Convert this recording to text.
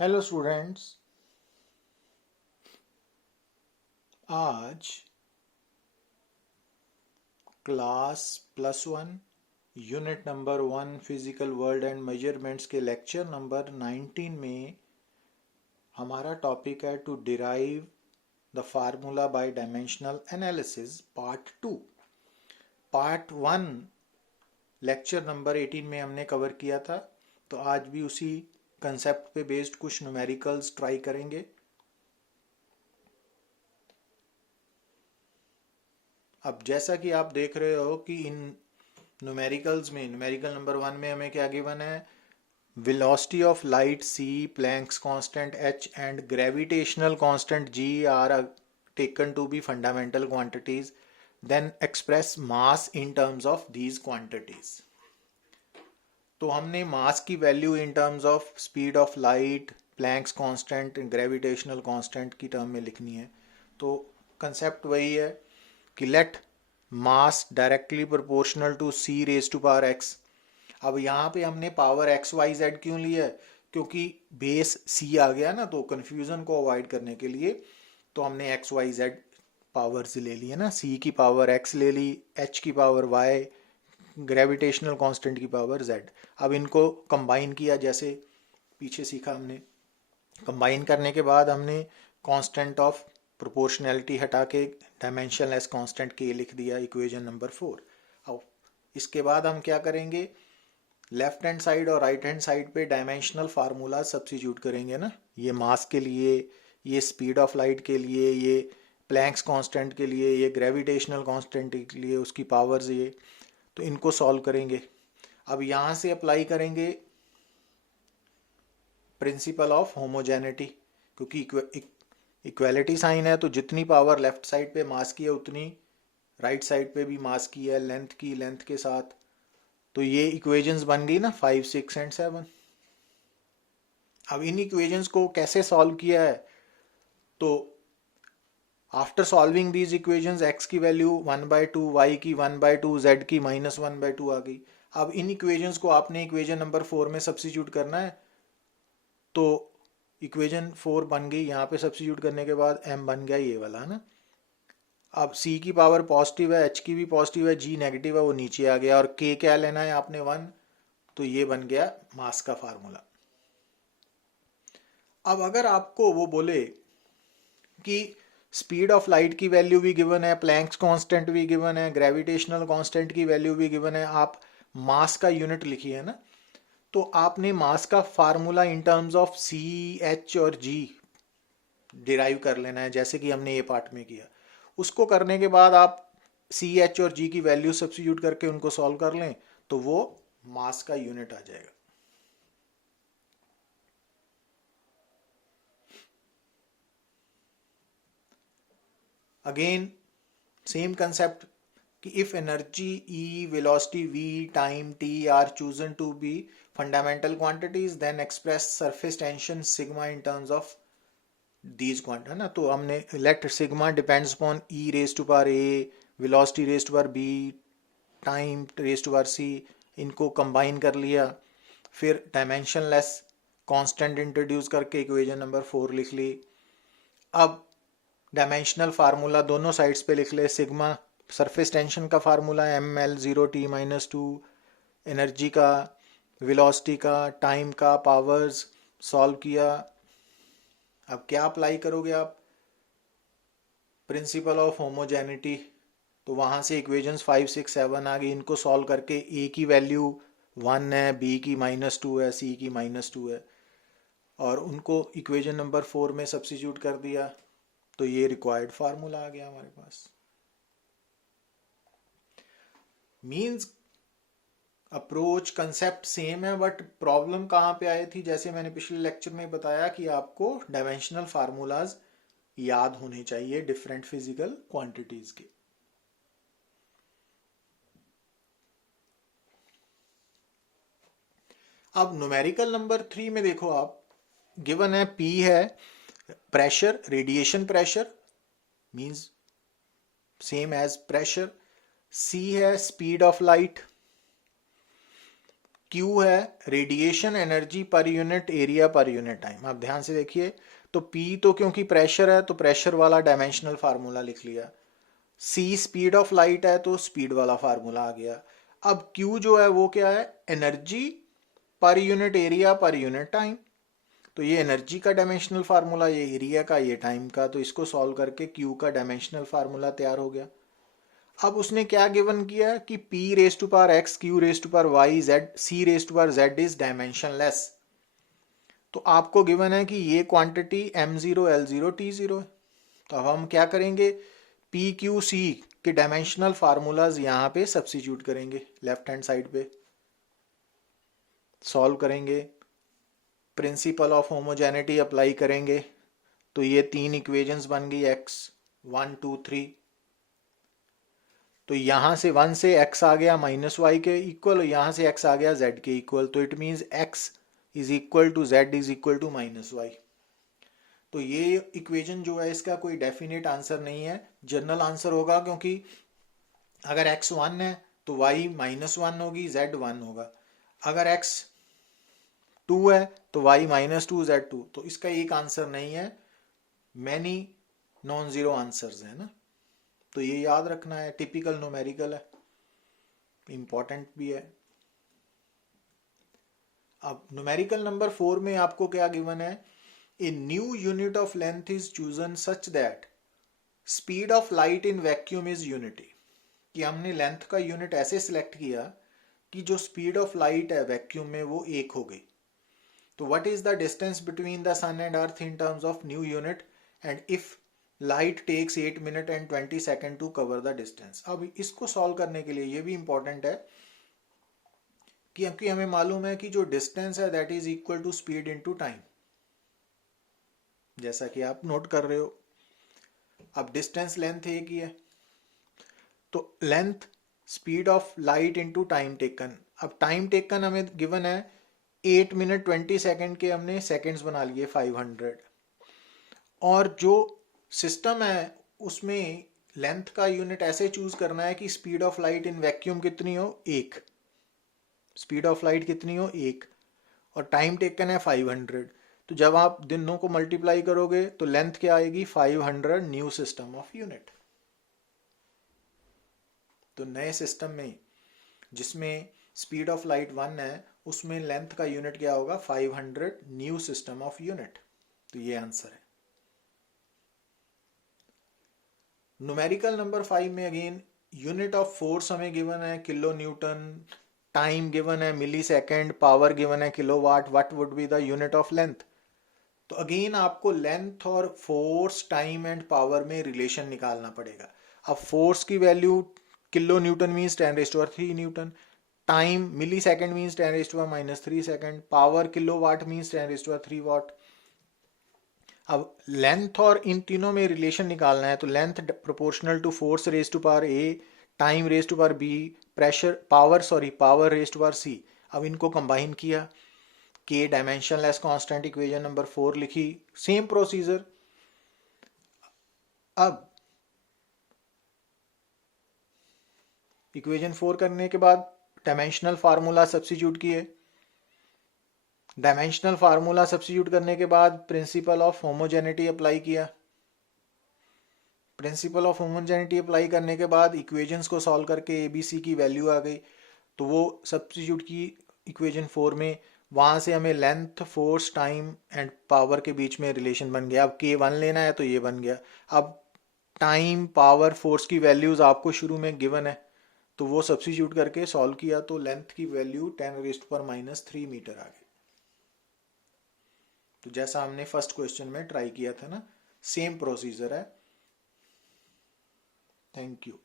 Hello students. आज class +1 unit number 1 physical world and measurements के lecture number 19 में हमारा टॉपिक है to derive the formula by dimensional analysis part 2। Part 1 lecture number 18 में हमने cover किया था, तो आज भी उसी कंसेप्ट पे बेस्ड कुछ न्यूमेरिकल्स ट्राई करेंगे। अब जैसा कि आप देख रहे हो कि इन न्यूमेरिकल्स में न्यूमेरिकल नंबर 1 में हमें क्या गिवन है, velocity of light c, Planck's constant h and gravitational constant g are taken to be fundamental quantities, then express mass in terms of these quantities। तो हमने मास की value in terms of speed of light, Planck's constant, gravitational constant की term में लिखनी है। तो concept वही है कि let mass directly proportional to c raise to power x। अब यहाँ पे हमने पावर एक्स वाई जेड क्यों लिया है, क्योंकि बेस c आ गया ना, तो कन्फ्यूजन को अवॉइड करने के लिए तो हमने एक्स वाई जेड पावर्स ले ली है ना, c की पावर x ले ली, h की पावर y, ग्रेविटेशनल कांस्टेंट की पावर z। अब इनको कंबाइन किया, जैसे पीछे सीखा हमने। कंबाइन करने के बाद हमने कांस्टेंट ऑफ प्रोपोर्शनैलिटी हटा के डायमेंशनलेस कांस्टेंट के लिख दिया, इक्वेशन नंबर 4। अब इसके बाद हम क्या करेंगे, लेफ्ट हैंड साइड और राइट हैंड साइड पे डायमेंशनल फार्मूला सब्स्टिट्यूट करेंगे ना। ये मास के लिए, ये स्पीड ऑफ लाइट के लिए, ये प्लैंक्स कांस्टेंट के लिए, ये ग्रेविटेशनल कांस्टेंट के लिए, उसकी पावर्स ये, तो इनको सॉल्व करेंगे। अब यहाँ से अप्लाई करेंगे प्रिंसिपल ऑफ होमोजेनिटी, क्योंकि इक्वेलिटी साइन है, तो जितनी पावर लेफ्ट साइड पे मास की है उतनी राइट साइड पे भी मास की है, लेंथ के साथ। तो ये इक्वेशंस बन गई ना 5, 6 एंड 7। अब इन इक्वेशंस को कैसे सॉल्व किया है, तो after solving these equations x की वैल्यू 1/2, y की 1/2, z की -1/2 आ गई। अब इन इक्वेशंस को आपने इक्वेशन नंबर 4 में सब्स्टिट्यूट करना है, तो इक्वेशन 4 बन गई। यहाँ पे सब्स्टिट्यूट करने के बाद m बन गया ये वाला, है ना। अब c की पावर पॉजिटिव है, h की भी पॉजिटिव है, g नेगेटिव है, वो नीचे आ गया, और k क्या लेना है आपने 1, तो ये बन गया मास का फार्मूला। अब अगर आपको वो बोले कि स्पीड ऑफ लाइट की वैल्यू भी गिवन है, प्लैंक्स कांस्टेंट भी गिवन है, ग्रेविटेशनल कांस्टेंट की वैल्यू भी गिवन है, आप मास का यूनिट लिखिए, है ना, तो आपने मास का formula in terms of C, H और जी डिराइव कर लेना है, जैसे कि हमने ये पार्ट में किया। उसको करने के बाद आप सी, एच और जी की वैल्यू सब्स्टिट्यूट करके उनको सॉल्व कर लें, तो वो मास का यूनिट आ जाएगा। अगेन सेम कंसेप्ट कि if energy E, velocity V, time T are chosen to be fundamental quantities, then express surface tension sigma in terms of these quant, है ना। तो हमने let sigma depends upon E raise to power A, velocity raise to power B, time raise to power C, इनको combine कर लिया। फिर dimensionless constant introduce करके equation number 4 लिख ली। अब डायमेंशनल फार्मूला दोनों साइड्स पे लिख ले। सिग्मा सरफेस टेंशन का फार्मूला है ml0t-2, एनर्जी का, वेलोसिटी का, टाइम का, पावर्स, सॉल्व किया। अब क्या अप्लाई करोगे आप, प्रिंसिपल ऑफ होमोजेनिटी, तो वहां से इक्वेशंस 5, 6, 7 आ गई। इनको सॉल्व करके ए की वैल्यू 1 है, बी की -2 है, सी की -2 है, और उनको इक्वेशन नंबर 4 में सब्स्टिट्यूट कर दिया, तो ये रिक्वायर्ड फार्मूला आ गया हमारे पास। मीन्स अप्रोच कंसेप्ट सेम है, बट प्रॉब्लम कहाँ पे आई थी, जैसे मैंने पिछले लेक्चर में बताया कि आपको डायमेंशनल फार्मूलाज याद होने चाहिए डिफरेंट फिजिकल क्वांटिटीज के। अब न्यूमेरिकल नंबर 3 में देखो आप, गिवन है P है pressure, radiation pressure means same as pressure, C है स्पीड ऑफ लाइट, क्यू है radiation energy per unit area per unit time. आप ध्यान से देखिए, तो पी तो क्योंकि प्रेशर है तो प्रेशर वाला डायमेंशनल फार्मूला लिख लिया, सी स्पीड ऑफ लाइट है तो स्पीड वाला फार्मूला आ गया। अब क्यू जो है वो क्या है, energy per unit area per unit time. तो ये एनर्जी का डायमेंशनल फार्मूला, ये एरिया का, ये टाइम का, तो इसको सॉल्व करके क्यू का डायमेंशनल फार्मूला तैयार हो गया। अब उसने क्या गिवन किया कि p raise to power x, q raise to power y, z, c raise to power z is dimensionless. तो आपको गिवन है कि ये क्वांटिटी m0, l0, t0 है। तो अब हम क्या करेंगे, p, q, c के डायमेंशनल फार्मूलाज यहां पे सब्स्टिट्यूट करेंगे, लेफ्ट हैंड साइड पे सॉल्व करेंगे, प्रिंसिपल ऑफ होमोजेनिटी अप्लाई करेंगे। तो ये तीन इक्वेशंस बन गई, x 1 2 3। तो यहां से 1 से x आ गया -y के इक्वल, यहां से x आ गया z के इक्वल। तो it means x is equal to z is equal to -y। तो ये इक्वेशन जो है इसका कोई डेफिनेट आंसर नहीं है, जनरल आंसर होगा, क्योंकि अगर x 1 है तो y -1 होगी, z 1 होगा। अगर x 2 है तो y -2 z 2। तो इसका एक आंसर नहीं है, मैनी नॉन जीरो आंसर्स है ना। तो ये याद रखना है, टिपिकल न्यूमेरिकल है, इंपॉर्टेंट भी है। अब न्यूमेरिकल नंबर 4 में आपको क्या गिवन है, a new unit of length is chosen such that speed of light in vacuum is unity. कि हमने लेंथ का यूनिट ऐसे सिलेक्ट किया कि जो स्पीड ऑफ लाइट है वैक्यूम में वो एक हो गई। तो what is the distance between the sun and earth in terms of new unit, and if light takes 8 minute and 20 second to cover the distance. अब इसको सॉल्व करने के लिए ये भी इंपॉर्टेंट है कि क्योंकि हमें मालूम है कि जो डिस्टेंस है that is equal to speed into time, जैसा कि आप नोट कर रहे हो। अब डिस्टेंस लेंथ एक ही है, तो length speed of light into time taken. अब टाइम टेकन हमें गिवन है 8 मिनट 20 सेकेंड के, हमने सेकेंड्स बना लिए 500। और जो सिस्टम है उसमें लेंथ का यूनिट ऐसे चूज करना है कि speed of light in vacuum कितनी हो, 1। स्पीड ऑफ लाइट कितनी हो, 1, और टाइम टेकन है 500। तो जब आप दोनों को मल्टीप्लाई करोगे तो लेंथ क्या आएगी, 500 न्यू सिस्टम ऑफ यूनिट। तो नए सिस्टम में जिसमें स्पीड ऑफ लाइट 1 है उसमें लेंथ का यूनिट क्या होगा, 500 न्यू सिस्टम ऑफ यूनिट। तो ये आंसर है। न्यूमेरिकल नंबर 5 में अगेन यूनिट ऑफ फोर्स हमें गिवन है किलो न्यूटन, टाइम गिवन है मिली सेकेंड, पावर गिवन है kilowatt, what would be the unit of length. तो अगेन आपको लेंथ और फोर्स, टाइम एंड पावर में रिलेशन निकालना पड़ेगा। अब फोर्स की value kilo newton means 10⁻³ newton, time milli second means 10⁻³ second, power kilowatt means 10⁻³ watt. अब लेंथ और इन तीनों में रिलेशन निकालना है, तो length proportional to force raise to power A, time raise to power B, power raise to power C. अब इनको combine किया, के डायमेंशनलेस कांस्टेंट, इक्वेशन नंबर 4 लिखी, सेम प्रोसीजर। अब इक्वेशन 4 करने के बाद डायमेंशनल फार्मूला सब्स्टिट्यूट किए, डायमेंशनल फार्मूला सब्स्टिट्यूट करने के बाद प्रिंसिपल ऑफ होमोजेनिटी अप्लाई किया, प्रिंसिपल ऑफ होमोजेनिटी अप्लाई करने के बाद इक्वेशंस को सॉल्व करके ABC की वैल्यू आ गई, तो वो सब्स्टिट्यूट की इक्वेशन 4 में। वहाँ से हमें length, force, time and power के बीच में रिलेशन बन गया। अब K1 लेना है तो ये बन गया। अब टाइम, पावर, फोर्स की वैल्यूज आपको शुरू में गिवन है, तो वो सब्स्टिट्यूट करके सॉल्व किया तो लेंथ की वैल्यू 10⁻³ मीटर आ गई। तो जैसा हमने फर्स्ट क्वेश्चन में ट्राई किया था ना, सेम प्रोसीजर है। Thank you.